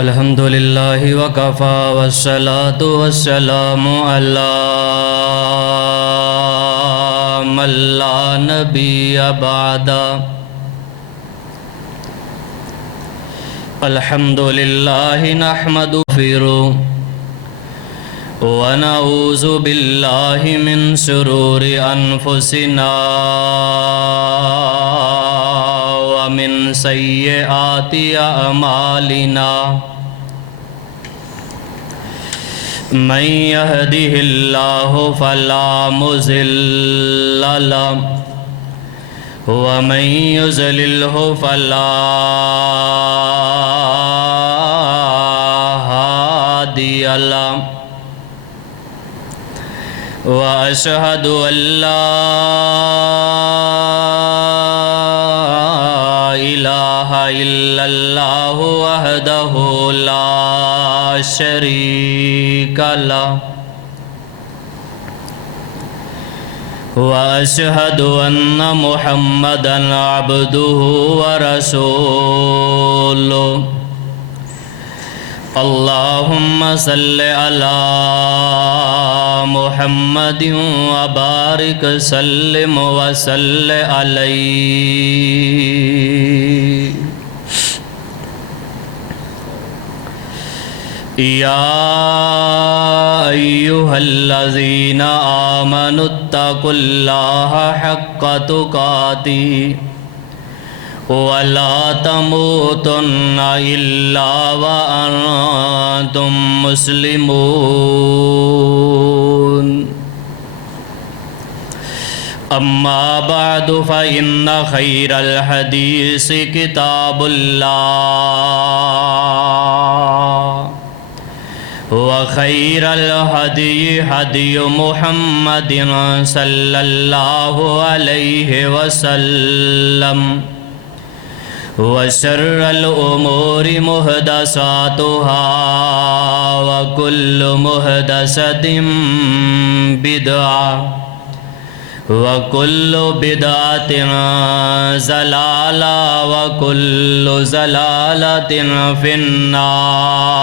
الحمد للہ وکفا والصلاة والسلام علی من لا نبی بعد الحمد للہ نحمده ونعوذ باللہ من شرور انفسنا ومن سیئات اعمالنا من يهده الله فلا مضل له ومن يضلله فلا هادي له وأشهد أن لا إله إلا الله وحده لا شريك له وأشهد أن محمدًا عبده ورسوله اللهم صل على محمد وبارك سلم وصل عليه يا أيها الذين آمنوا اتقوا الله حق تقاته ولا تموتن إلا وأنتم مسلمون أما بعد فإن خير الحديث كتاب الله وخير الهدي هدي محمد صلى الله عليه وسلم وشر الأمور محدثاتها وكل محدثة بدعة وكل بدعة ضلالة وكل ضلالة في النار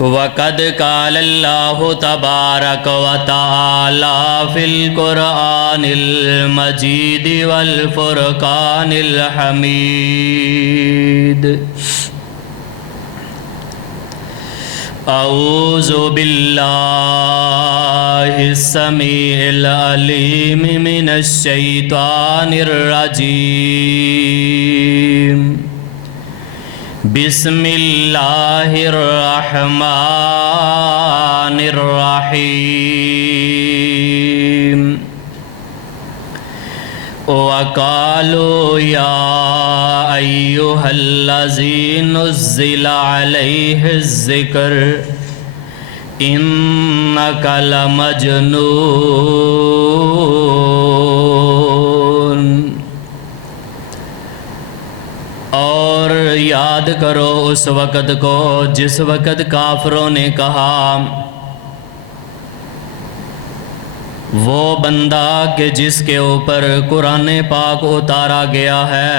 وقد قال الله تبارك وتعالى في القرآن المجيد والفرقان الحميد أعوذ بالله السميع العليم من الشيطان الرجيم بسم الله الرحمن الرحيم وقالوا يا أيها الذي نزل عليه الذكر إنك لمجنون اور یاد کرو اس وقت کو جس وقت کافروں نے کہا وہ بندہ کہ جس کے اوپر قرآن پاک اتارا گیا ہے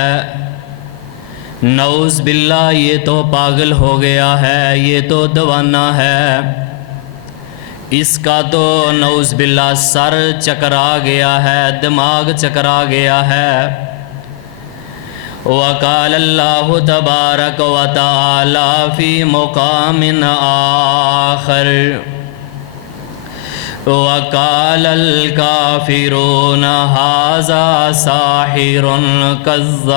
نعوذ باللہ یہ تو پاگل ہو گیا ہے، یہ تو دیوانہ ہے، اس کا تو نعوذ باللہ سر چکرا گیا ہے، دماغ چکرا گیا ہے۔ وقال اللہ تبارک و تعالی فی مقام آخر وقال الکافرون ھذا ساحر کذاب،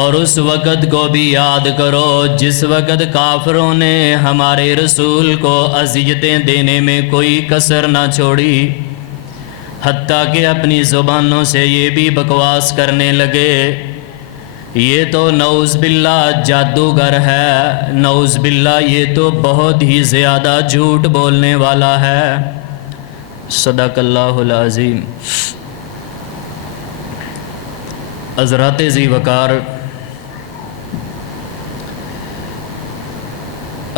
اور اس وقت کو بھی یاد کرو جس وقت کافروں نے ہمارے رسول کو اذیتیں دینے میں کوئی کسر نہ چھوڑی، حتیٰ کہ اپنی زبانوں سے یہ بھی بکواس کرنے لگے یہ تو نعوذ باللہ جادوگر ہے، نعوذ باللہ یہ تو بہت ہی زیادہ جھوٹ بولنے والا ہے۔ صدق اللہ العظیم۔ حضرات ذی وقار،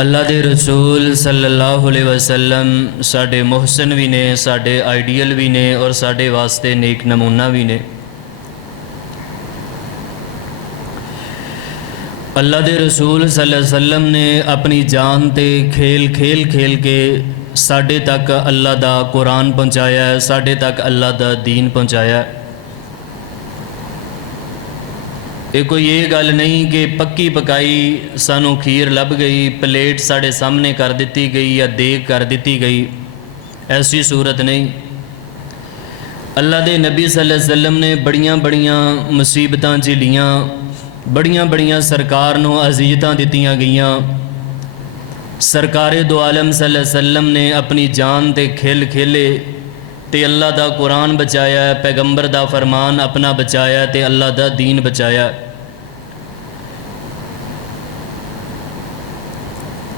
اللہ دے رسول صلی اللہ علیہ وسلم ساڈے محسن بھی نے، ساڈے آئیڈیل بھی نے اور ساڈے واسطے نیک نمونہ بھی نے۔ اللہ دے رسول صلی اللہ علیہ وسلم نے اپنی جان تے کھیل کے ساڈے تک اللہ دا قرآن پہنچایا ہے، ساڈے تک اللہ دا دین پہنچایا ہے۔ یہ کوئی یہ گل نہیں کہ پکی پکائی سانوں کھیر لب گئی، پلیٹ ساڑے سامنے کر دیتی گئی یا دیگ کر دیتی گئی، ایسی صورت نہیں۔ اللہ دے نبی صلی اللہ علیہ وسلم نے بڑیاں مصیبتاں جھیلیاں، بڑیاں سرکار نو اذیتاں دتیاں گئیاں۔ سرکار دو عالم صلی اللہ علیہ وسلم نے اپنی جان تے کھیلے تے اللہ دا قرآن بچایا ہے، پیغمبر دا فرمان اپنا بچایا تے اللہ دا دین بچایا۔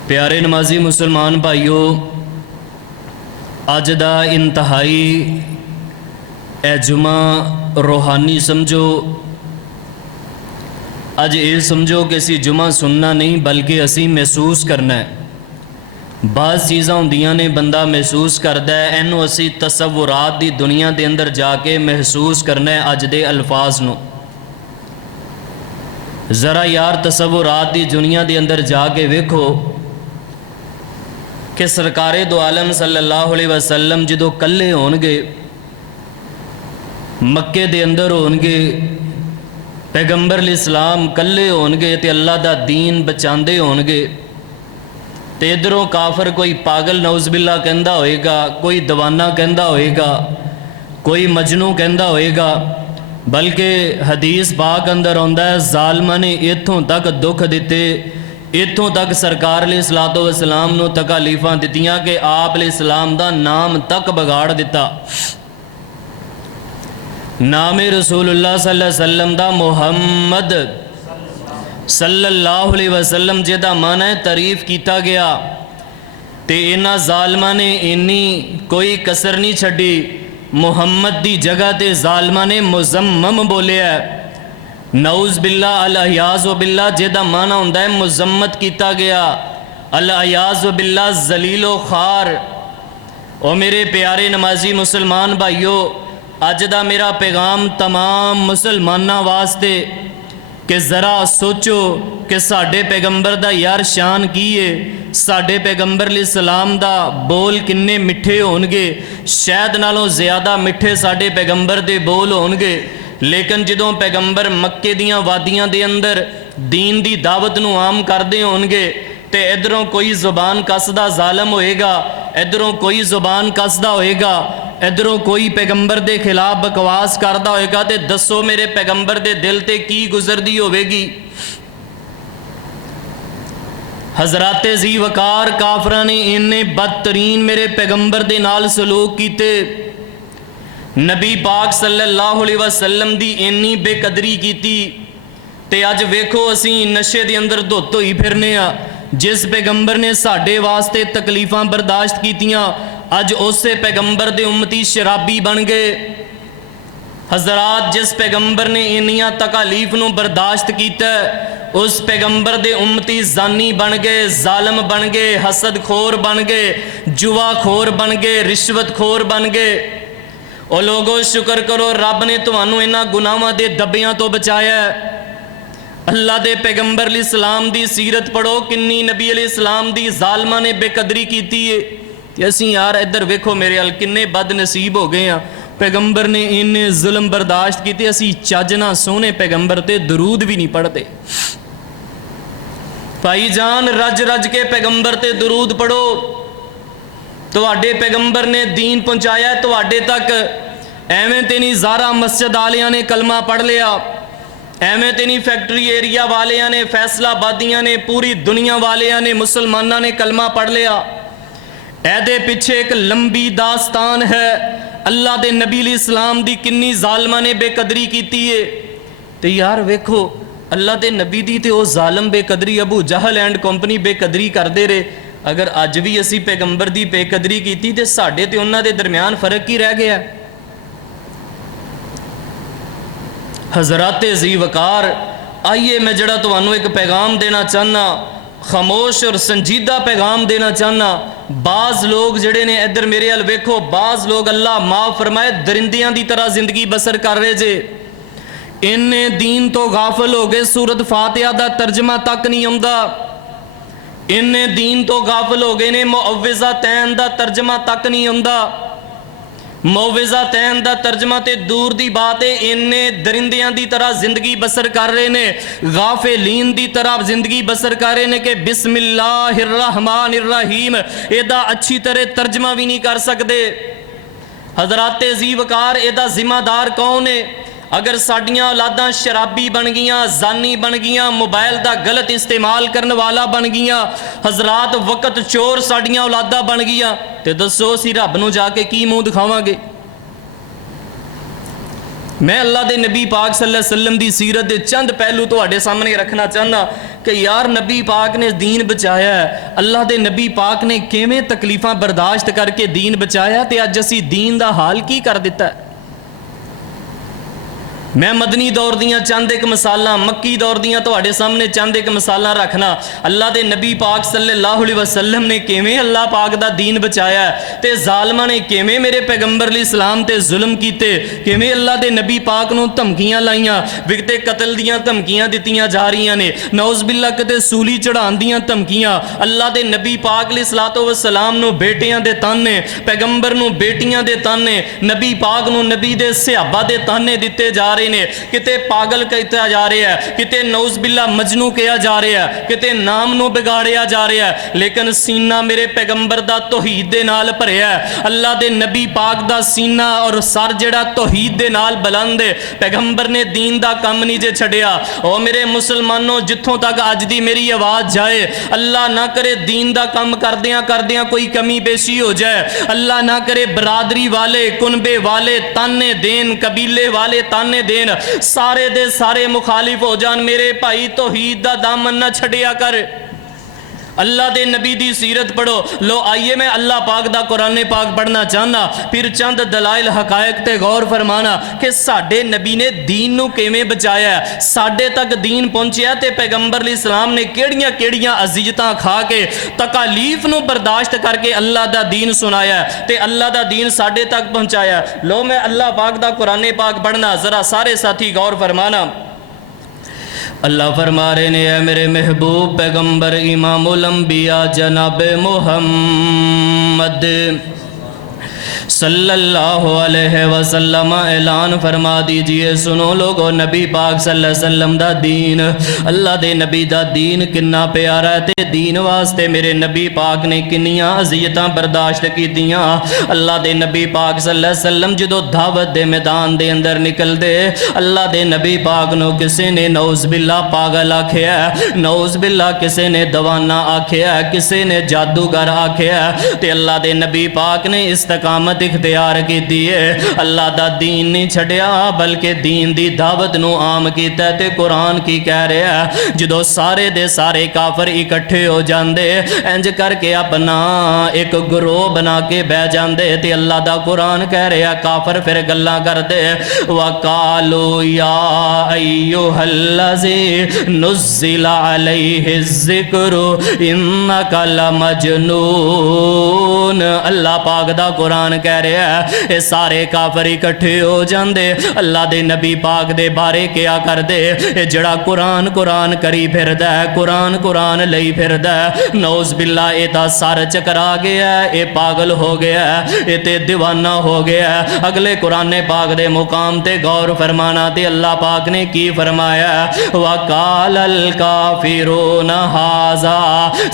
پیارے نمازی مسلمان بھائیو، اج دا انتہائی اے جمعہ روحانی سمجھو، اج یہ سمجھو کہ اسی جمعہ سننا نہیں بلکہ اسی محسوس کرنا ہے۔ بعض چیزاں ہوندیاں نے بندہ محسوس کردا ہے، اینو اسی تصورات دی دنیا دے اندر جا کے محسوس کرنا ہے۔ اج دے الفاظ نو ذرا یار تصورات دی دنیا دے اندر جا کے ویکھو کہ سرکار دو عالم صلی اللہ علیہ وسلم جدو کلے ہون گے، مکے دے اندر ہون گے، پیغمبر الاسلام کلے ہون گے تے اللہ دا دین بچاندے ہون گے، تے ادھروں کافر کوئی پاگل نعوذ باللہ کہندا ہوئے گا، کوئی دیوانہ کہندا ہوئے گا، کوئی مجنوں کہندا ہوئے گا، بلکہ حدیث پاک اندر آندا ہے ظالماں نے اتھوں تک دکھ دیتے، اتھوں تک سرکار علیہ الصلوۃ والسلام نو تکالیفاں دتیاں کہ آپ علیہ السلام دا نام تک بگاڑ دیتا۔ نام رسول اللہ صلی اللہ علیہ وسلم دا محمد صلی اللہ علیہ وسلم جدا معنی ہے تعریف کیتا گیا تے انہاں ظالماں نے اینی کوئی کسر نہیں چھڈی، محمد دی جگہ تے ظالماں نے مزمم بولیا ہے۔ نعوذ باللہ العیاذ باللہ جدا معنی ہوندا ہے مذمت کیتا گیا، العیاذ باللہ ذلیل و خوار۔ او میرے پیارے نمازی مسلمان بھائیو، اج دا میرا پیغام تمام مسلماناں واسطے کہ ذرا سوچو کہ ساڈے پیغمبر دا یار شان کی ہے، ساڈے پیغمبر علیہ السلام دا بول کنے مٹھے ہون گے، شاید نالوں زیادہ مٹھے ساڈے پیغمبر دے بول ہون گے، لیکن جدوں پیغمبر مکے دیاں وادیاں دے اندر دین دی دعوت نو عام کردے ہون گے تے ادھروں کوئی زبان کسدا ظالم ہوئے گا، ادھروں کوئی زبان کسدا ہوئے گا، ادھروں کوئی پیغمبر دے خلاف بکواس کردہ ہوئے گا، تے دسو میرے پیغمبر دے دل تے کی گزر دی ہوئے گی۔ حضرات ذی وقار کافرہ نے انہیں بدترین میرے پیغمبر دے نال سلوک کیتے، نبی پاک صلی اللہ علیہ وسلم دی اینی بے قدری کیتی، تے اج ویکھو اسی نشے دے اندر دھت ہوئی پھرنے آ۔ جس پیغمبر نے ساڈے واسطے تکلیفاں برداشت کیتیاں، اج اسے پیغمبر دے امتی شرابی بن گئے۔ حضرات جس پیغمبر نے انیاں تکالیف نو برداشت کیتا ہے، اس پیغمبر دے امتی زانی بن گئے، ظالم بن گئے، حسد خور بن گئے، جوا خور بن گئے، رشوت خور بن گئے۔ او لوگو شکر کرو رب نے تمہانوں انہاں گناہاں دے دبیاں تو بچایا ہے۔ اللہ دے پیغمبر علیہ السلام دی سیرت پڑھو، کنی نبی علیہ السلام دی ظالماں نے بے قدری کیتی ہے۔ تے اسی یار ادھر ویکھو میرے ال کنے بد نصیب ہو گئے ہیں، پیغمبر نے انہیں ظلم برداشت کیتے، اسی چاجنا سونے پیغمبر تے درود بھی نہیں پڑھتے۔ بھائی جان رج رج کے پیغمبر تے درود پڑھو، تواڈے پیغمبر نے دین پہنچایا ہے تواڈے تک۔ ایویں تے نہیں زارا مسجد والیاں نے کلمہ پڑھ لیا، ایویں تے نہیں فیکٹری ایریا والیاں نے، فیصلہ آبادیاں نے، پوری دنیا والیاں نے، مسلمانہ نے کلمہ پڑھ لیا۔ اے دے پیچھے ایک لمبی داستان ہے، اللہ دے نبی علیہ السلام دی کنی ظالمہ نے بے قدری کیتی ہے۔ تے یار ویکھو اللہ دے نبی دی تے او ظالم بے قدری ابو جہل اینڈ کمپنی بے قدری کر دے رہے، اگر اج بھی اسی پیغمبر دی بے قدری کیتی تے ساڈے تے انہاں دے درمیان فرق کی رہ گیا۔ حضرات ذی وقار آئیے میں جڑا تمہانوں ایک پیغام دینا چاہنا، خاموش اور سنجیدہ پیغام دینا چاہنا. بعض لوگ جڑے نے ادھر میرے ال ویکھو، بعض لوگ اللہ معاف فرمائے درندیاں دی طرح زندگی بسر کر رہے جے. انہیں دین تو غافل ہو گئے سورت فاتحہ دا ترجمہ تک نہیں آਉਂਦਾ. انہیں دین تو غافل ہو گئے نے معوذتین دا ترجمہ تک نہیں آਉਂਦਾ. معوذتین دا ترجمہ تے دور دی بات ہے. انہیں درندیاں دی طرح زندگی بسر کر رہے نے، غافلین دی طرح زندگی بسر کر رہے نے کہ بسم اللہ الرحمن الرحیم ایدہ اچھی طرح ترجمہ بھی نہیں کر سکتے. حضرات ذی وقار ایدہ ذمہ دار کون ہے؟ اگر ساڈیاں اولاداں شرابی بن گیاں، زانی بن گیاں، موبائل دا غلط استعمال کرنے والا بن گیاں، حضرات وقت چور ساڈیاں اولاداں بن گیاں، تے دسو اسی رب نو جا کے کی منہ دکھاواں گے؟ میں اللہ دے نبی پاک صلی اللہ علیہ وسلم دی سیرت دے چند پہلو تواڈے سامنے رکھنا چاہنا کہ یار نبی پاک نے دین بچایا ہے. اللہ دے نبی پاک نے کیویں تکلیفاں برداشت کر کے دین بچایا تے اج اسی دین دا حال کی کر دیتا ہے. میں مدنی دور دیاں چند ایک مثالاں، مکی دور دیاں تواڈے سامنے چند ایک مثالاں رکھنا. اللہ دے نبی پاک صلی اللہ علیہ وسلم نے کیویں اللہ پاک دا دین بچایا ہے تے ظالماں نے کیویں میرے پیغمبر علیہ السلام تے ظلم کیتے، کیویں اللہ دے نبی پاک نو دھمکیاں لائیاں، وکتے قتل دیاں دھمکیاں دتیاں جا رہیاں نے، نعوذ باللہ کتے سولی چڑھان دیاں دھمکیاں. اللہ دے نبی پاک علیہ السلام نو بیٹیاں دے تانے، پیغمبر نو بیٹیاں دے تانے، نبی پاک نو نبی دے صحابہ دے تانے دتے جا رہے نے. کتے پاگل کہتا جا رہا ہے، کتے نعوذ باللہ مجنو کیا جا رہا ہے، کتے نام نو بگاڑیا جا رہا ہے، لیکن سینہ میرے پیغمبر دا توحید دے نال بھریا ہے. اللہ دے نبی پاک دا سینہ اور سر جڑا توحید دے نال بلند ہے. پیغمبر نے دین دا کم نہیں جے چھڑیا. او میرے مسلمانوں جتھوں تک اج دی میری آواز جائے، اللہ نہ کرے دین دا کم کردیاں کوئی کمی بیشی ہو جائے، اللہ نہ کرے برادری والے، کنبے والے تانے دین، قبیلے والے تانے دین، سارے دے سارے مخالف ہو جان. میرے بھائی توحید دا دامن نہ چھڑیا کر. اللہ دے نبی دی سیرت پڑھو. لو آئیے میں اللہ پاک دا قرآن پاک پڑھنا چاہنا، پھر چند دلائل حقائق تے غور فرمانا کہ ساڈے نبی نے دین نو کیویں بچایا ہے، ساڈے تک دین پہنچیا تے پیغمبر علیہ السلام نے کیڑیاں کیڑیاں اذیتاں کھا کے تکالیف نو برداشت کر کے اللہ دا دین سنایا ہے تے اللہ دا دین ساڈے تک پہنچایا. لو میں اللہ پاک دا قرآن پاک پڑھنا، ذرا سارے ساتھی غور فرمانا. اللہ فرما رہے نے اے میرے محبوب پیغمبر امام الانبیاء جناب محمد صلی اللہ علیہ وسلم اعلان فرما دیجئے، سنو لوگو نبی پاک صلی اللہ علیہ وسلم دا دین، اللہ دے نبی دا دین کنا پیارا ہے تے دین واسطے میرے نبی پاک نے کنیاں اذیتاں برداشت کی دیاں. اللہ دے نبی پاک صلی اللہ علیہ وسلم جدو دعوت دے میدان دے اندر نکل دے، اللہ دے نبی پاک نو کسے نے نعوذ باللہ پاگل آکھیا ہے، نعوذ باللہ کسے نے دوانا آکھیا ہے، کسے نے جادوگر آکھیا ہے تے اللہ دے نبی پاک نے استقامت اختیار کی دیئے. اللہ دا دین نہیں چھڑیا بلکہ دین دی دعوت نو عام کیتا ہے تے قرآن کی کہہ رہا ہے جدو سارے دے سارے کافر اکٹھے ہو جاندے انج کر کے اپنا ایک گروہ بنا کے بہ جاندے تے اللہ دا قرآن کہہ رہا کافر پھر گلاں کر دے وَقَالُوا يَا أَيُّهَا الَّذِي نُزِّلَ عَلَيْهِ الذِّكْرُ إِنَّكَ لَمَجْنُونَ. اللہ پاک دا قرآن کہہ رہا ہے اے سارے کافر اکٹھے ہو جاندے اللہ دے نبی پاک دے بارے کیا کر دے اے جڑا قرآن کری پھردا ہے، قرآن لئی پھردا ہے، نعوذ باللہ اے تا سر چکرا گیا ہے، اے پاگل ہو گیا ہے، اے تے دیوانہ ہو گیا ہے. اگلے قرآن پاک دے مقام تے غور فرمانا تے اللہ پاک نے کی فرمایا وَقَالَ الْكَافِرُونَ هَذَا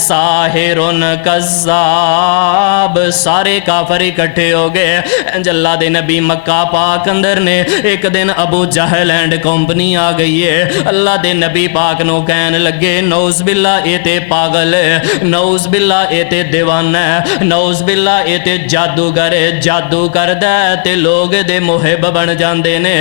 سَاحِرٌ كَذَّابٌ. سارے کافر اکٹھے ہو گئے. انج اللہ دے نبی مکہ پاک اندر نے ایک دن ابو جہل اینڈ کمپنی آ گئی ہے. اللہ دے نبی پاک نو کہن لگے نعوذ باللہ اے تے پاگل ہے، نعوذ باللہ اے تے دیوانہ ہے، نعوذ باللہ اے تے جادوگر ہے، جادو کردا ہے تے لوگ دے محب بن جاندے نے.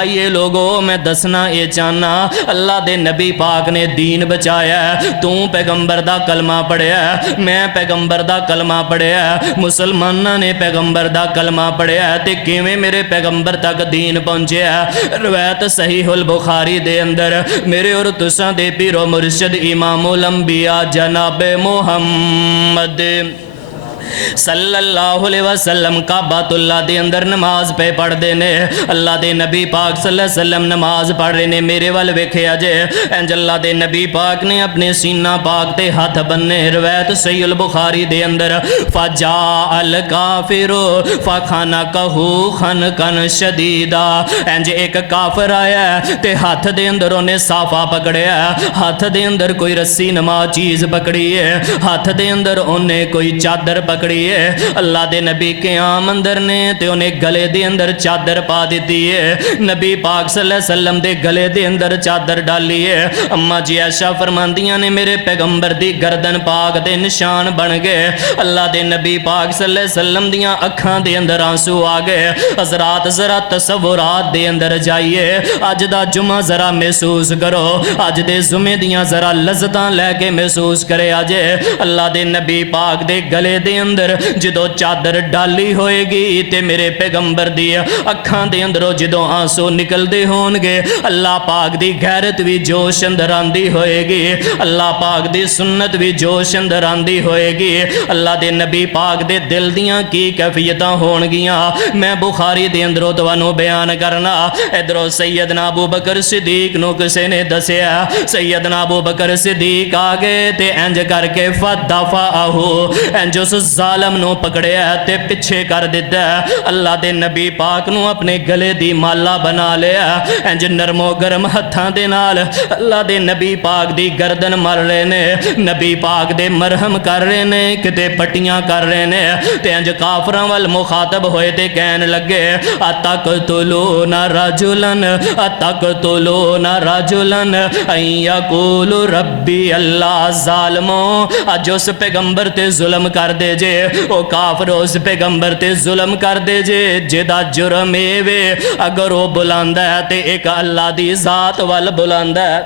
آئیے لوگو میں دسنا اے چاہنا اللہ دے نبی پاک نے دین بچایا ہے. تو پیغمبر دا کلمہ پڑھیا ہے، میں پیغمبر دا کلمہ پڑھیا ہے، مسلمانہ نے پیغمبر پیغمبر دا کلمہ پڑھیا تے کیویں میرے پیغمبر تک دین پہنچیا. روایت صحیح البخاری دے اندر میرے اور تساں دے پیر و مرشد امام الانبیاء جناب محمد صلی اللہ علیہ وسلم کعبۃ اللہ دے اندر نماز پہ پڑھ دے نے. اللہ دے نبی پاک صلی اللہ علیہ وسلم نماز پڑھ رہے نے. میرے وال ویکھیا جے انج اللہ دے نبی پاک نے اپنے سینہ پاک تے ہاتھ بننے. روایت صحیح البخاری دے اندر فجاء الکافر فخنقہ خنقا شدیدا. انج ایک کافر آیا تے ہاتھ دے اندر اونے صافا پکڑیا, ہاتھ دے اندر کوئی رسی نما چیز پکڑی ہے, ہاتھ دے اندر اونے کوئی چادر پکڑی ہے. اللہ دے نبی قیام اندر نے تے انہیں گلے دے اندر چادر پا دیتی ہے. نبی پاک صلی اللہ علیہ وسلم دے گلے دے اندر چادر ڈالی ہے. اما جی عائشہ فرماندیاں نے میرے پیغمبر دی گردن پاک دے نشان بن گئے. اللہ دے نبی پاک صلی اللہ علیہ وسلم دیاں اکھاں دے اندر آنسو آ گئے. حضرات ذرا تصورات دے اندر جائیے, اج دا جمعہ ذرا محسوس کرو, اج دے جمعے دیاں ذرا لذتاں لے کے محسوس کرے. اجے اللہ دے نبی پاک دے گلے دے اندر جدو چادر ڈالی ہوئے گی تے میرے پیغمبر دی اکھاں دے اندروں جدو آنسو نکل دے ہون گے, اللہ پاک دی غیرت بھی جوش اندر آندی ہوئے گی, اللہ پاک دی سنت بھی جوش اندر آندی ہوئے گی. اللہ دے نبی پاک دے دل دیاں کی کیفیتاں ہون گیاں میں بخاری دے اندروں توانو بیان کرنا. ادھروں سیدنا ابو بکر صدیق نو کسے نے دسیا, سیدنا ابو بکر صدیق آگے تے انج کر کے فدفعہو انج اس ظالم نو پکڑیا تے پچھے کر دیتا. اللہ دے نبی پاک نو اپنے گلے دی مالا بنا لیا. انج نرم و گرم ہتھاں دے نال اللہ دے نبی پاک دی گردن مر رہے نے, نبی پاک دے مرہم کر رہے نے, کتے پٹیاں کر رہے نے. تے انج کافراں وال مخاطب ہوئے تے کہن لگے اتقتلون رجلا اتقتلون رجلا ان یقول ربی اللہ. ظالموں اج اس پیغمبر تے ظلم کر دے جے, او کافر اس پیغمبر تے ظلم کر دے جے جدا جرم اے وے اگر او بلاندا ہے تے ایک اللہ دی ذات وال بلاندا ہے.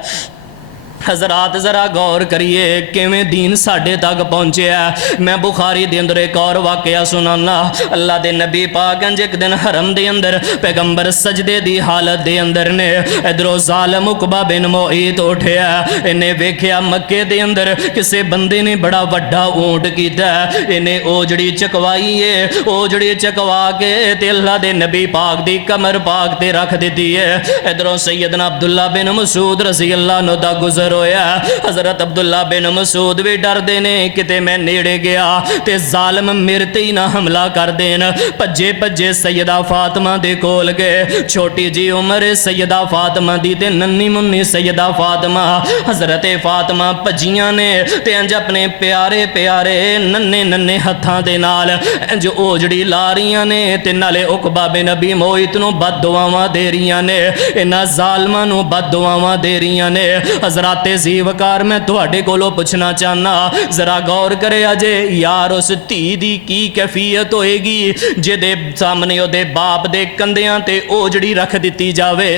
حضرات ذرا غور کریے کیویں دین ساڈے تک پہنچیا. میں بخاری دے اندر ایک اور واقعہ سنانا. اللہ دے نبی پاک انج ایک دن حرم دے اندر پیغمبر سجدے دی حالت دے اندر نے. ادھروں ظالم عقبہ بن معیط اٹھیا, انہیں ویکھیا مکے دے اندر کسے بندے نے بڑا وڈا اونٹ کیتا, انہیں اوجڑی چکوائی ہے, اوجڑی چکوا کے تے اللہ دے نبی پاک دی کمر پاک تے رکھ دیتی ہے. ادھروں سیدنا عبداللہ بن مسعود رضی اللہ عنہ دا گزر ہویا. حضرت عبداللہ بن مسعود بھی ڈر دینے کتے میں نیڑے گیا تے ظالم میرے تے ہی نہ حملہ کر دین. پجے پجے سیدہ فاطمہ دے کول گئے, چھوٹی جی عمر سیدہ فاطمہ دی تے ننی منی سیدہ فاطمہ. حضرت فاطمہ پجیاں نے تے انج اپنے پیارے پیارے ننے ننے ہتھاں دے نال انج اوجڑی لا رہیاں نے تے نالے عقبہ بن ابی معیط نو بد دعاواں دے رہیاں نے, انہاں ظالماں نو بد دعاواں دے رہیاں نے. حضرات زی وقار میں تواڈے کولوں پوچھنا چاہنا, ذرا غور کرے اجے یار اس دھی دی کی کیفیت ہوئے گی جے دے سامنے او دے باپ دے کندیاں تے اوجڑی رکھ دتی جاوے.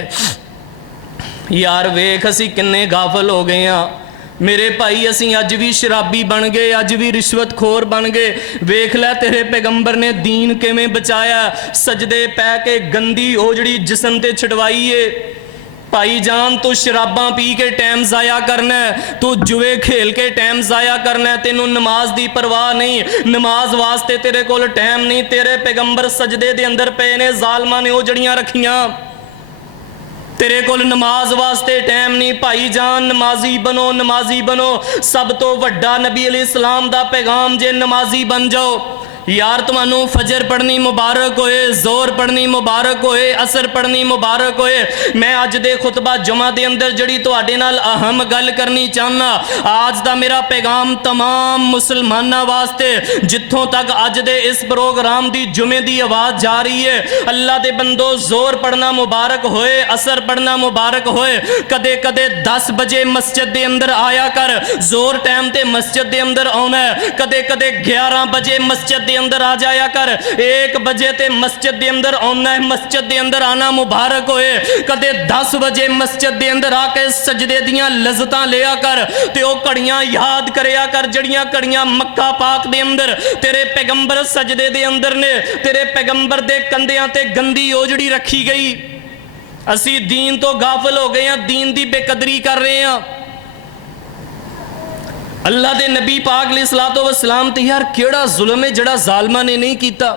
یار ویکھ اسی کنے غافل ہو گئے ہاں میرے بھائی, اسی اج بھی شرابی بن گئے, اج بھی رشوت خور بن گئے. ویکھ لے تیرے پیغمبر نے دین کیویں بچایا, سجدے پہ کے گندی اوجڑی جسم تے چھڑوائیے. بھائی جان تو شراباں پی کے ٹائم ضائع کرنا ہے, تو جوے کھیل کے ٹائم ضائع کرنا ہے, تینوں نماز دی پرواہ نہیں, نماز واسطے تیرے کول ٹائم نہیں. تیرے پیغمبر سجدے دے اندر پے نے, ظالماں نے اوجڑیاں رکھیاں, تیرے کول نماز واسطے ٹائم نہیں. بھائی جان نمازی بنو, نمازی بنو. سب تو وڈا نبی علیہ السلام دا پیغام جے نمازی بن جاؤ. یار تمہانوں فجر پڑھنی مبارک ہوئے, زور پڑھنی مبارک ہوئے, عصر پڑھنی مبارک ہوئے. میں اج دے خطبہ جمعہ دے اندر جڑی تواڈے نال اہم گل کرنی چاہنا, آج دا میرا پیغام تمام مسلماناں واسطے جتھوں تک اج دے اس پروگرام دی جمعے دی آواز جا رہی ہے. اللہ دے بندو زور پڑھنا مبارک ہوئے, عصر پڑھنا مبارک ہوئے. کدے کدے 10 بجے مسجد دے اندر آیا کر, زور ٹائم تے مسجد دے اندر آنا ہے. کدے کدے 11 بجے مسجد دے دے اندر آ جایا کر 1 بجے تے مسجد دے اندر آنا ہے مسجد دے اندر آنا مبارک ہوئے کدے 10 بجے مسجد دے اندر آ کے سجدے دیاں لذتاں لیا کر تے او کڑیاں یاد کریا کر جڑیاں کڑیاں مکہ پاک دے اندر تیرے پیغمبر سجدے دے اندر نے تیرے پیغمبر دے کندیاں تے گندی اوجڑی رکھی گئی اسی دین تو غافل ہو گئے ہیں دین دی بے قدری کر رہے ہیں اللہ دے نبی پاک علیہ الصلوۃ والسلام تے یار کیڑا ظلم ہے جڑا ظالمہ نے نہیں کیتا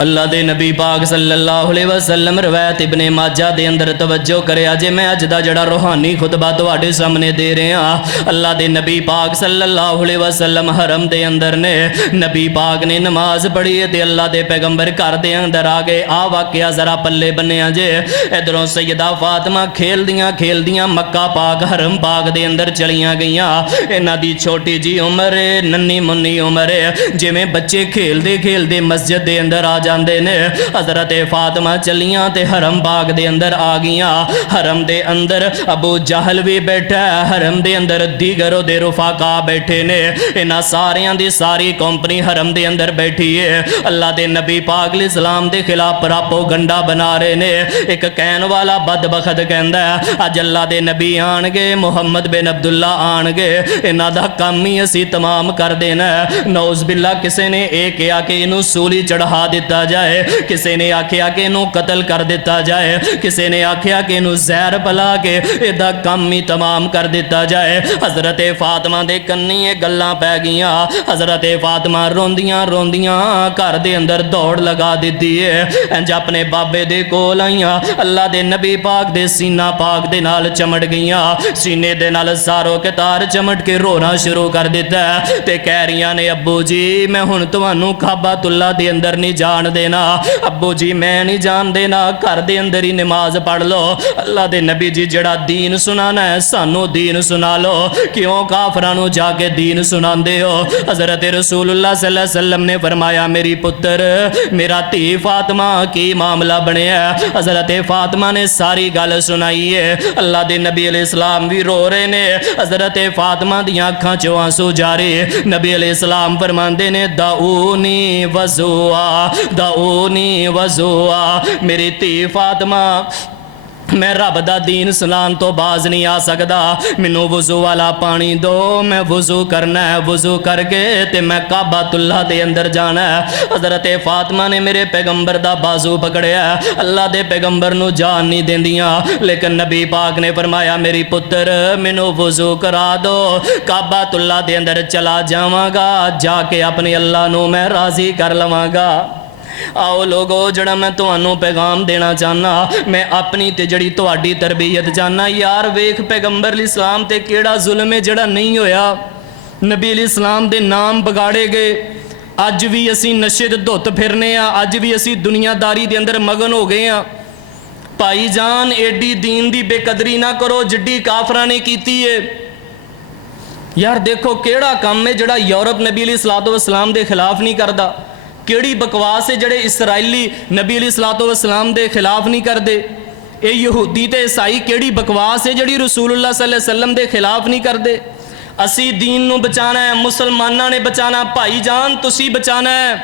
اللہ دے نبی پاک صلی اللہ علیہ وسلم روایت ابن ماجہ دے اندر توجہ کرے اجے میں اج دا جڑا روحانی خطبہ تواڈے سامنے دے رہے ہاں اللہ دے نبی پاک صلی اللہ علیہ وسلم حرم دے اندر نے نبی پاک نے نماز پڑھی تے اللہ دے پیغمبر گھر دے اندر آ گئے آ واقعہ ذرا پلے بنیا جے ادھروں سیدہ فاطمہ کھیلدیاں مکہ پاک حرم پاک دے اندر چلیاں گئیاں انہاں دی چھوٹی جی عمر ننی منی عمر جویں بچے کھیلدے مسجد دے اندر آ جاندے نے حضرت فاطمہ چلیاں تے حرم پاک دے اندر آ گیاں حرم دے اندر ابو جہل بھی بیٹھا ہے حرم دے اندر دیگر دے رفاقا بیٹھے نے انہاں ساریاں دی ساری کمپنی حرم دے اندر بیٹھی ہے اللہ دے نبی پاک علیہ السلام دے خلاف پراپوگنڈا بنا رہے نے ایک کہن والا بدبخت کہندا ہے اج اللہ دے نبی آن گے محمد بن عبداللہ آن گے انہاں دا کام ہی اسی تمام کر دینا ہے نعوذ باللہ کسے نے اے کہا کہ انہوں سولی چڑھا دیتا جائے کسی نے آکھیا کہ انہوں قتل کر دیتا جائے کسی نے آکھیا کہ انہوں زہر پلا کے ایدہ کم ہی تمام کر دیتا جائے حضرت فاطمہ دے کنی گلاں پہ گیاں حضرت فاطمہ روندیاں گھر دے اندر دوڑ لگا دیتی ہے انج اپنے بابے دے کول آئیاں اللہ دے نبی پاک دے سینہ پاک دے نال چمٹ گئیاں سینے دے نال ساروں کے تار چمٹ کے رونا شروع کر دیتا ہے تے کہہ رہیاں نے ابو جی میں ہن تانوں کعبۃ اللہ دے اندر نہیں جان دینا ابو جی میں نہیں جان دینا گھر دے اندر ہی نماز پڑھ لو اللہ دے نبی جی جڑا دین سنانا ہے سانو دین سنا لو کیوں کافرانو جا کے دین سناندے ہو حضرت رسول اللہ صلی اللہ علیہ وسلم نے فرمایا میری پتر میرا دھی فاطمہ کی معاملہ بنے ہے حضرت فاطمہ نے ساری گل سنائی ہے اللہ دے نبی علیہ السلام بھی رو رہے نے حضرت فاطمہ دی آنکھاں چوں آنسو جاری نبی علیہ السلام فرماندے نے دعونی وضوعا میری دھی فاطمہ میں رب دا دین سنان تو باز نہیں آ سکدا مینوں وضو والا پانی دو میں وضو کرنا ہے وضو کر کے تے میں کعبۃ اللہ دے اندر جانا ہے حضرت فاطمہ نے میرے پیغمبر دا بازو پکڑیا ہے اللہ دے پیغمبر نو جان نہیں دیندیاں لیکن نبی پاک نے فرمایا میری پتر مینوں وضو کرا دو کعبۃ اللہ دے اندر چلا جاواں گا جا کے اپنے اللہ نو میں راضی کر لواں گا آؤ لوگو جڑا میں تانوں پیغام دینا چاہنا میں اپنی تے جڑی تواڈی تربیت چاہنا یار ویکھ پیغمبر علیہ السلام تے کیڑا ظلم ہے جڑا نہیں ہویا نبی علیہ السلام دے نام بگاڑے گئے اج بھی اسی نشے تے دھت پھرنے ہاں اج بھی اسی دنیا داری دے اندر مگن ہو گئے ہاں بھائی جان ایڈی دین دی بے قدری نہ کرو جڈی کافراں نے کیتی ہے یار دیکھو کیڑا کام ہے جڑا یورپ نبی علیہ الصلوۃ والسلام دے خلاف نہیں کردا کیڑی بکواس ہے جڑے اسرائیلی نبی علیہ الصلوۃ والسلام دے خلاف نہیں کر دے اے یہودی تے عیسائی کیڑی بکواس ہے جڑی رسول اللہ صلی اللہ علیہ وسلم دے خلاف نہیں کر دے اسی دین نو بچانا ہے مسلماناں نے بچانا بھائی جان تسی بچانا ہے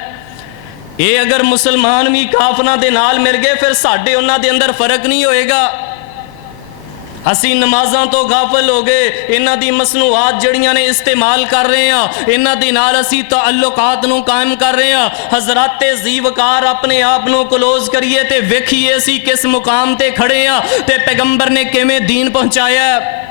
اے اگر مسلمان بھی کافراں دے نال مل گئے پھر ساڈے انہاں دے اندر فرق نہیں ہوئے گا اسی نمازاں تو غافل ہو گئے انہاں دی مصنوعات جڑیاں نے استعمال کر رہے ہیں انہاں دی نال اسی تعلقات نو قائم کر رہے ہیں حضرات ذی وقار اپنے آپ نو کلوز کریے تے ویکھیے اسی کس مقام تے کھڑے ہیں تے پیغمبر نے کیویں دین پہنچایا ہے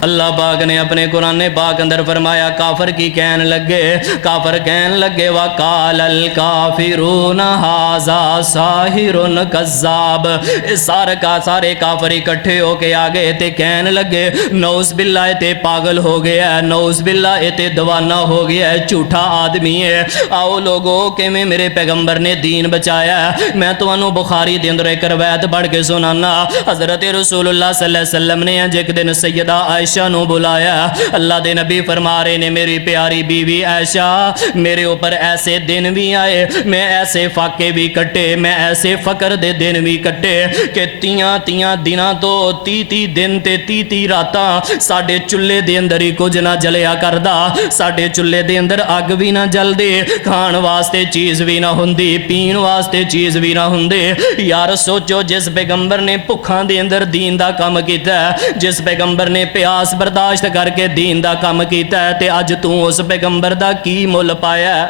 اللہ پاک نے اپنے قرآن پاک اندر فرمایا کافر کی کہن لگے وَقَالَ الْكَافِرُونَ هَذَا سَاحِرٌ كَذَّابٌ سارے کافر اکٹھے ہو کے آگے تے کہن لگے نعوذ باللہ تے پاگل ہو گیا ہے نعوذ باللہ تے دیوانہ ہو گیا ہے جھوٹا آدمی ہے آؤ لوگو کہ میں میرے پیغمبر نے دین بچایا ہے میں تمہوں بخاری دے اندر ایک روایت پڑھ کے سنانا حضرت رسول اللہ صلی اللہ علیہ وسلم نے ایک دن سیدہ عائشہ عائشہ نو بلایا. اللہ دے نبی فرما رہے نے میری پیاری بیوی عائشہ میرے اوپر ایسے دن بھی آئے, میں ایسے فاقے بھی کٹے, میں ایسے فقر دے دن بھی کٹے کہ تیاں دناں تو 30 دن تے 30 راتاں ساڈے چولہے دے اندر ہی کچھ نہ جلیا کردا, ساڈے چولہے دے اندر اگ بھی نہ جلدی, کھان واسطے چیز بھی نہ ہوندی, پین واسطے چیز بھی نہ ہوندی. یار سوچو جس پیغمبر نے بھکھاں دے اندر دین دا کام کیتا ہے, جس پیغمبر نے پیاس برداشت کر کے دین دا کام کیتا ہے, تے اج تو اس پیغمبر دا کی مل پایا ہے.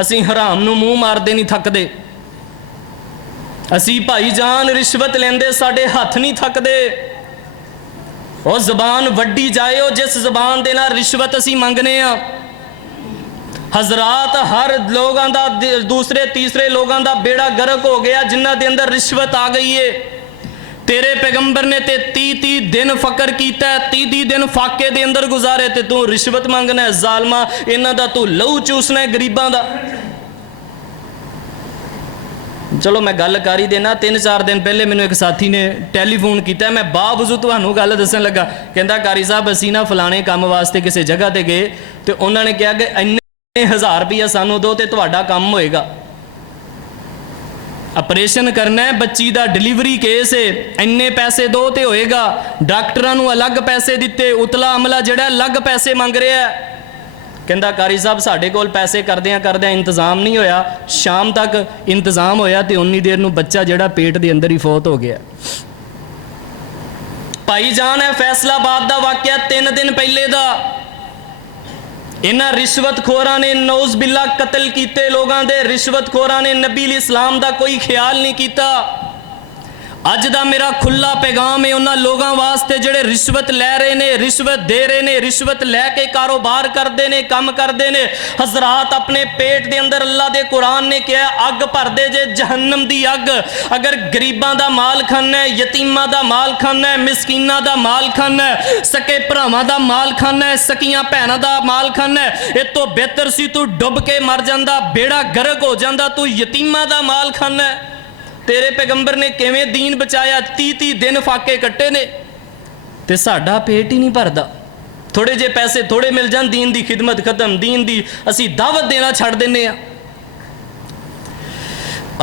اسی حرام نو منہ ماردے نہیں تھکدے, اسی بھائی جان رشوت لیندے ساڈے ہاتھ نہیں تھکدے. وہ زبان وڈی جائے ہو جس زبان دے نال رشوت اسی منگنے ہاں. حضرات ہر لوگاں دا دوسرے تیسرے لوگاں دا بیڑا گرک ہو گیا جنہ دے اندر رشوت آ گئی ہے. تیرے پیغمبر نے تے 30 دن فقر کیتا ہے, 30 دن فاقے دے اندر گزارے, تے تو رشوت مانگنا ہے. ظالمہ انہاں دا تو لہو چوسنا ہے غریباں دا. چلو میں گل کر ہی دینا. 3-4 دن پہلے مینوں ایک ساتھی نے ٹیلی فون کیتا ہے, میں باوضو تہانوں گل دسن لگا. کہندا قاری صاحب اسی نا فلانے کام واسطے کسی جگہ تے گئے تے انہاں نے کہا کہ اننے 1000 روپیہ سانوں دو تے تہاڈا کام ہوئے گا. آپریشن کرنا ہے بچی دا, ڈلیوری کیس ہے, اننے پیسے دو تے ہوئے گا. ڈاکٹراں نوں الگ پیسے دتے, اتلا عملہ جڑا الگ پیسے منگ رہا ہے. کہندا قاری صاحب ساڈے کول پیسے کردیاں انتظام نہیں ہویا, شام تک انتظام ہویا تے انی دیر نوں بچہ جڑا پیٹ دے اندر ہی فوت ہو گیا. بھائی جان ہے فیصلہ آباد دا واقعہ 3 دن پہلے دا. انہاں رشوت خوراں نے نعوذ باللہ قتل کیتے لوگاں دے. رشوت خوراں نے نبی الاسلام دا کوئی خیال نہیں کیتا. اج دا میرا کھلا پیغام ہے انہاں لوگاں واسطے جڑے رشوت لے رہے نے, رشوت دے رہے نے, رشوت لے کے کاروبار کردے نے, کام کردے نے. حضرات اپنے پیٹ دے اندر اللہ دے قرآن نے کہا اگ بھر دے جے جہنم دی اگ. اگر غریباں دا مال کھانا ہے, یتیماں دا مال کھانا ہے, مسکیناں دا مال کھانا ہے, سکے بھراواں دا مال کھانا ہے, سکیاں بھیناں دا مال کھانا ہے, اے تو بہتر سی تو ڈب کے مر جاندا, بیڑا گرک ہو جاندا. تو یتیماں دا مال کھانا ہے. تیرے پیغمبر نے کیویں دین بچایا, 30 دن فاقے کٹے نے تے ساڈا پیٹ ہی نہیں بھردا. تھوڑے جے پیسے تھوڑے مل جان, دین دی خدمت ختم, دین دی اسی دعوت دینا چھڑ دینے ہاں.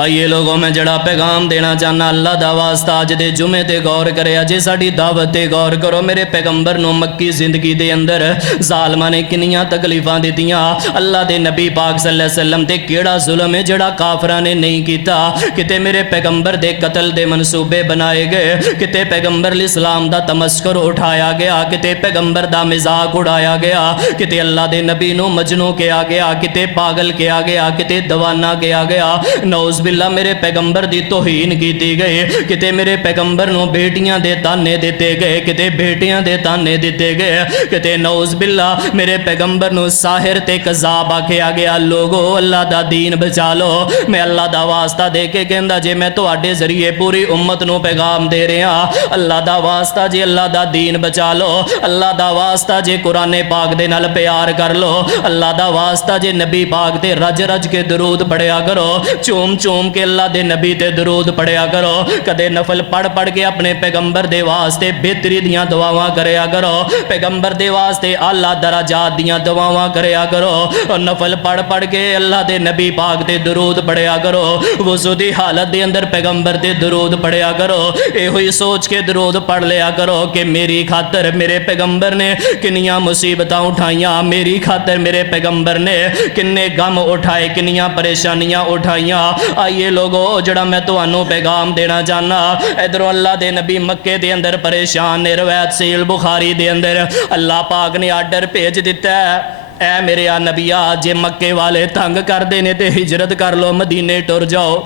آئیے لوگوں میں جڑا پیغام دینا چاہنا اللہ دا واسطہ اج دے جمعے تے غور کرے, اجے ساڈی دعوت تے غور کرو. میرے پیغمبر نو مکی زندگی دے اندر ظالماں نے کنیاں تکلیفاں دتیاں, اللہ دے نبی پاک صلی اللہ علیہ وسلم تے کیڑا ظلم ہے جڑا کافراں نے نہیں کیتا. کتے میرے پیغمبر دے قتل دے منصوبے بنائے گئے, کتے پیغمبر الاسلام دا تمسخر اٹھایا گیا, کتے پیغمبر دا مذاق اڑایا گیا, کتے اللہ دے نبی نو مجنوں کیا گیا, کتے پاگل کیا گیا, کتے دیوانہ کیا گیا. نعوذ باللہ میرے پیغمبر دی توہین کیتی گئی, کتے میرے پیغمبر نو بیٹیاں دے تانے دیتے گئے, کتے بیٹیاں دے تانے دیتے گئے, کتے نعوذ باللہ میرے پیغمبر نو ساحر تے کذاب آکھیا گیا. لوگو اللہ دا دین بچا لو. میں اللہ دا واسطہ دے کے کہندا جے میں تواڈے ذریعے پوری امت نو پیغام دے رہا, اللہ دا واسطہ جے اللہ دا دین بچا لو, اللہ دا واسطہ جے قرآن پاک دے نال پیار کر لو, اللہ دا واسطہ جے نبی پاک تے رج رج کے درود پڑھیا کرو, چوم چوم کے اللہ دے نبی تے درود پڑھیا کرو, کدے نفل پڑھ پڑھ کے اپنے پیغمبر دے واسطے بہتری دیاں دعاواں کریا کرو, پیغمبر دے واسطے اعلیٰ درجات دیاں دعاواں کریا کرو, اور نفل پڑھ پڑھ کے اللہ دے نبی پاک تے درود پڑھیا کرو, وضو دی حالت دے اندر پیغمبر تے درود پڑھیا کرو. اے ہوئی سوچ کے درود پڑھ لیا کرو کہ میری خاطر میرے پیغمبر نے کنیاں مصیبتاں اٹھائیاں, میری خاطر میرے پیغمبر نے کنے غم اٹھائے, کنیاں پریشانیاں اٹھائیاں. آئیے لوگو جڑا میں تانوں پیغام دینا چاہنا, ادھروں اللہ دے نبی مکے دے اندر پریشان نے, روایت صحیح بخاری دے اندر اللہ پاک نے آرڈر بھیج دیتا ہے, اے میرے نبیا جے مکے والے تنگ کر دے نے تے ہجرت کر لو, مدینے ٹر جاؤ.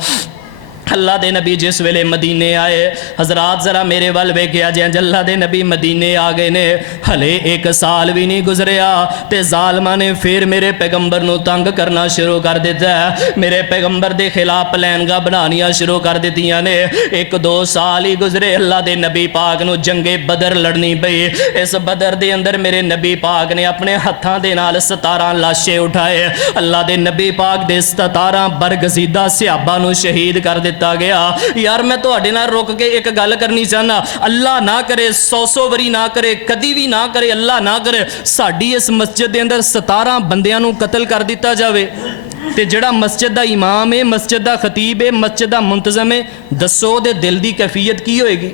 اللہ دے نبی جس ویلے مدینے آئے, حضرات ذرا میرے ول ویکھیا جے اللہ دے نبی مدینے آ گئے نے, ہلے 1 سال بھی نہیں گزریا تے ظالماں نے پھر میرے پیغمبر نو تنگ کرنا شروع کر دیتا ہے, میرے پیغمبر دے خلاف پلانگاں بنانیاں شروع کر دیتیاں نے. 1-2 سال ہی گزرے, اللہ دے نبی پاک نو جنگ بدر لڑنی پئی. اس بدر دے اندر میرے نبی پاک نے اپنے ہتھاں دے نال 17 لاشیں اٹھائے, اللہ دے نبی پاک دے 17 برگزیدہ صحابہ نو شہید کر دیتا. दिता गया। यार मैं तुहाडे नाल रुक के एक गल करनी चाहना, अल्लाह ना करे 100 वारी ना करे, कदी भी ना करे, अल्लाह ना करे साडी इस मस्जिद के अंदर 17 बंदियां नूं कतल कर दिता जावे ते जिहड़ा मस्जिद दा इमाम है, मस्जिद दा खतीब है, मस्जिद दा मुंतज़म है, दसो दे दिल दी कैफियत की होएगी।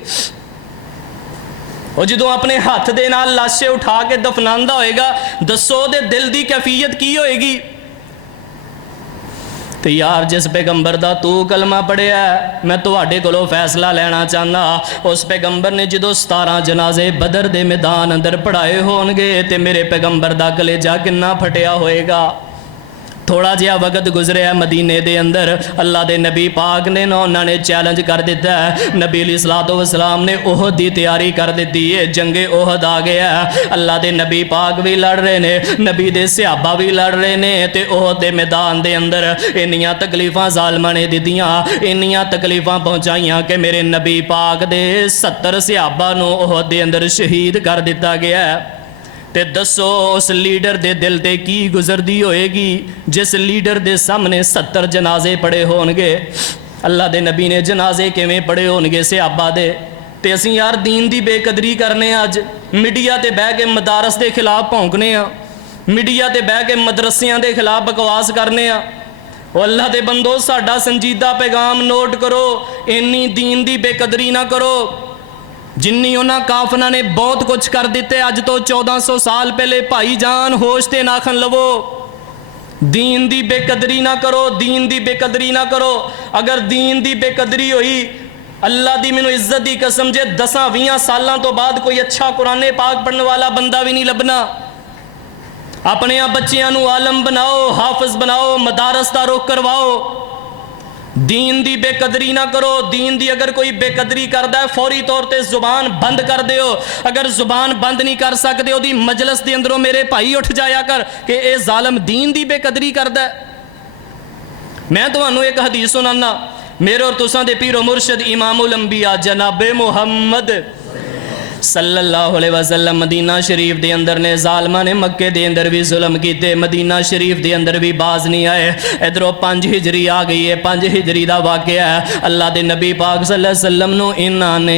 और जो अपने हाथ दे नाल लाशे उठा के दफनांदा होएगा, दसो दे दिल दी कैफियत की होएगी। तो यार जिस पैगंबर दा तू कलमा पढ़िया, मैं तुहाडे कोलों फैसला लेना चाहना। उस पैगंबर ने जो 17 जनाजे बदर दे मैदान अंदर पढ़ाए होणगे ते मेरे पैगंबर दा कलेजा किन्ना फटिया होएगा। थोड़ा जिहा वक्त गुजरिया मदीने दे अंदर, अल्लाह दे नबी पाक ने ना उन्होंने चैलेंज कर दिता है। नबी अलैहिस्सलातु वस्सलाम ने ओहद की तैयारी कर दी है, जंगे ओहद आ गया है। अल्लाह दे नबी पाक भी लड़ रहे ने, नबी दे सहाबा भी लड़ रहे ने ते ओहद दे मैदान दे अंदर इन्नियां तकलीफां जालमां ने दित्तियां, इन्नियां तकलीफां पहुंचाइयां कि मेरे नबी पाक दे 70 सहाबा नूं ओहद दे अंदर शहीद कर दिता गया है। ते दसो उस लीडर दे दिल ते की गुजरदी होएगी जिस लीडर दे सामने 70 जनाजे पड़े होणगे। अल्लाह दे नबी ने जनाजे किवें पड़े होणगे सहाबा दे। ते असीं यार दीन दी बेकदरी करने, अज मीडिया ते बह के मदारस दे खिलाफ भौंकने आ, मीडिया ते बह के मदरसियां दे खिलाफ बकवास करने आ। ओ अल्लाह दे बंदो साडा संजीदा पैगाम नोट करो, इन्नी दीन दी बेकदरी ना करो जिन्नी उन्हां काफना ने बहुत कुछ कर दिते। अज तो 1400 साल पहले भाई जान होश ते नाखन लवो, दीन दी बेकदरी ना करो, दीन दी बेकदरी ना करो। अगर दीन दी बेकदरी हुई, अल्लाह दी मैनू इज्जत दी कसम जे 10-20 सालों तो बाद कोई अच्छा कुरान पाक पढ़ने वाला बंदा भी नहीं लभना। अपने बच्चियां नू आलम बनाओ, हाफिज बनाओ, मदारस दा रुख करवाओ। दीन दी बेकदरी ना करो। दीन दी अगर कोई बेकदरी करता है फौरी तौर पर जुबान बंद कर दियो। अगर जुबान बंद नहीं कर सकते ओदी मजलिस के अंदरों मेरे भाई उठ जाया कर कि यह जालम दीन दी बेकदरी करता है। मैं तुहानू एक हदीस सुनाना, मेरे और तुसां दे पीरो मुर्शद इमामुल अंबिया जनाबे मुहम्मद सल्लल्लाहु अलैहि वसल्लम मदीना शरीफ के अंदर ने जालमा ने मक्के के अंदर भी जुल्म किए, मदीना शरीफ के अंदर भी बाज नहीं आए। इधरों 5 हिजरी आ गई है, 5 हिजरी का वाकया है। अल्लाह के नबी पाक सल्लल्लाहु अलैहि वसल्लम नूं इन्होंने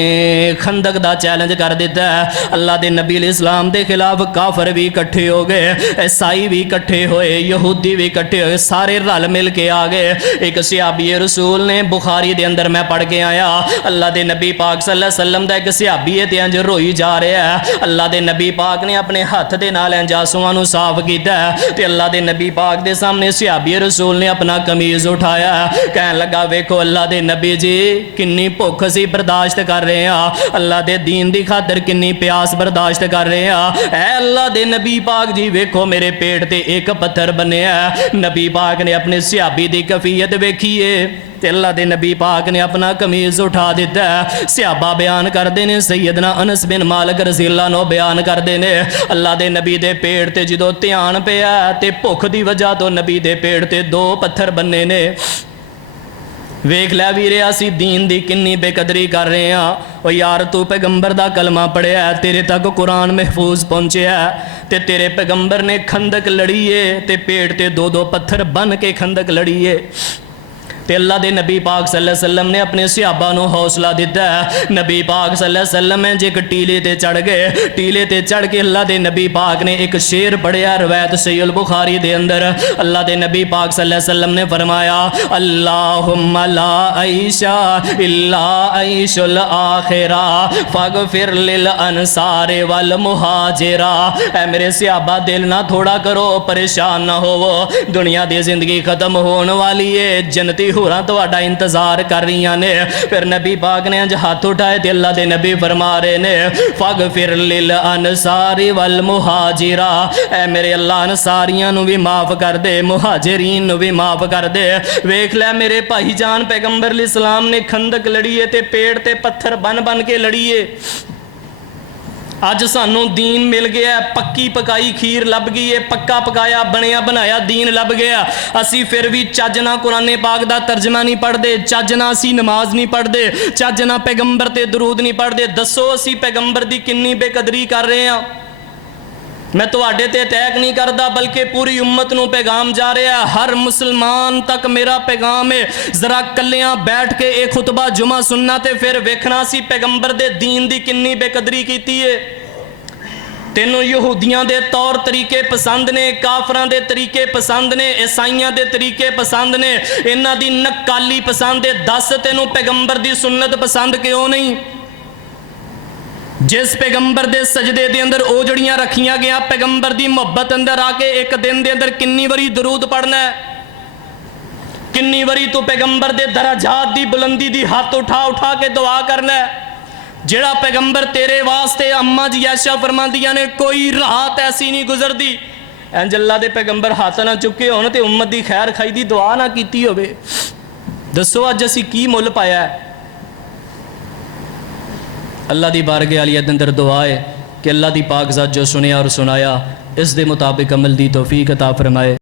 खंदक का चैलेंज कर दिता है। अल्लाह के नबी इस्लाम के खिलाफ काफर भी इकट्ठे हो गए, ईसाई भी इकट्ठे होए, यहूदी भी इकट्ठे होए, सारे रल मिल के आ गए। एक सहाबी रसूल ने बुखारी के अंदर मैं पढ़ के आया, अल्लाह के नबी पाक सल्लल्लाहु अलैहि वसल्लम का एक सहाबी है ते अंज होई जा रहा है। अल्लाह दे नबी पाक ने अपने हाथ दे नाल जासूआं नूं साफ कीता ते अल्लाह दे नबी पाक दे सामने सहाबी रसूल ने अपना कमीज उठाया, कहन लगा वेखो अल्लाह दे नबी जी किन्नी भुख सी बर्दाश्त कर रहे हैं, अल्लाह दे दीन दी खातर किन्नी प्यास बर्दाश्त कर रहे हैं। ऐ अल्लाह दे नबी पाक जी वेखो मेरे पेट ते एक पत्थर बनिया। नबी पाक ने अपने सहाबी दी कैफियत वेखी है ते अल्लाह दे नबी पाक ने अपना कमीज उठा दिता है। सहाबा बयान करते हैं, सैयदना अनस बिन मालिक रज़ियल्लाहु अन्हु बयान करते हैं अल्लाह दे नबी दे पेट ते जो ध्यान पिया ते भुख की वजह तो नबी दे पेट ते 2 पत्थर बने ने। वेख लै वीरे असी दीन दी किन्नी बेकदरी कर रहे हैं। और यार तू पैगंबर दा कलमा पढ़िया, तेरे तक कुरान महफूज पहुँचया ते तेरे पैगंबर ने खंदक लड़ी है ते पेट ते 2-2 पत्थर बन के खंदक लड़ी है। ते अल्लाह दे नबी पाक सल्लल्लाहु अलैहि वसल्लम ने अपने सहाबा नूं हौसला दिता है। नबी पाक सल्लल्लाहु अलैहि वसल्लम जे एक टीले ते चढ़ गए, टीले ते चढ़ के अल्लाह दे नबी पाक ने एक शेर पढ़िया, रवायत सहीह बुखारी दे अंदर अल्लाह दे नबी पाक सल्लल्लाहु अलैहि वसल्लम ने फरमाया अल्लाहुम्मा ला आइशा इल्ला आइशुल आखिरा फगफिर लिल अंसार वल मुहाजिरा। ऐ मेरे सहाबा दिल ना थोड़ा करो, परेशान ना होवो, दुनिया दी जिंदगी खत्म होने वाली है, जन्नती हुरां तुहाडा इंतजार कर रही ने। फिर नबी पाक ने हाथ उठाए ते अल्लाह दे नबी फरमा रहे ने फगफिर लिल अंसारी वल मुहाजिरा। ऐ मेरे अल्लाह अंसारियां नूं भी माफ कर दे, मुहाजिरीन नूं भी माफ कर दे। वेख लै मेरे भाईजान पैगंबर इस्लाम ने खंदक लड़ी है ते पेड़ ते पत्थर बन बन के लड़ी है। अज सानू दीन मिल गया, पक्की पकाई खीर लभ गई है, पक्का पकाया बनिया बनाया दीन लभ गया। असी फिर भी चज ना कुरान पाक दा तर्जमा नहीं पढ़ते, चज ना असी नमाज नहीं पढ़ते, चज ना पैगंबर ते दरूद नहीं पढ़ते। दसो असी पैगंबर दी किन्नी बेकदरी कर रहे हैं। میں تواڈے تے اٹیک نہیں کردا بلکہ پوری امت نو پیغام جا رہا ہے، ہر مسلمان تک میرا پیغام ہے۔ ذرا کلیاں بیٹھ کے ایک خطبہ جمعہ سننا تے پھر ویکھنا سی پیغمبر دے دین دی کنی بے قدری کیتی ہے۔ تینوں یہودیاں دے طور طریقے پسند نے، کافراں دے طریقے پسند نے، عیسائیاں دے طریقے پسند نے، انہاں دی نکالی پسند ہے، دس تینوں پیغمبر دی سنت پسند کیوں نہیں؟ جس پیغمبر دے سجدے دے اندر اوجڑیاں رکھیاں گیا، پیغمبر دی محبت اندر آ کے ایک دن دے اندر کنی وری درود پڑھنا ہے، کنی وری تو پیغمبر دے درجات دی بلندی دی ہاتھ اٹھا اٹھا کے دعا کرنا ہے۔ جڑا پیغمبر تیرے واسطے اماں جی عائشہ فرماندیاں نے کوئی رات ایسی نہیں گزردی انج اللہ دے پیغمبر ہاتھ نہ چکے ہون تے امت دی خیر کھائی دی دعا نہ کیتی ہوئے۔ دسو اج اسی کی مل پایا ہے؟ اللہ دی بارگاہ عالیہ دے اندر دعا ہے کہ اللہ دی پاک ذات جو سنیا اور سنایا اس دے مطابق عمل دی توفیق عطا فرمائے۔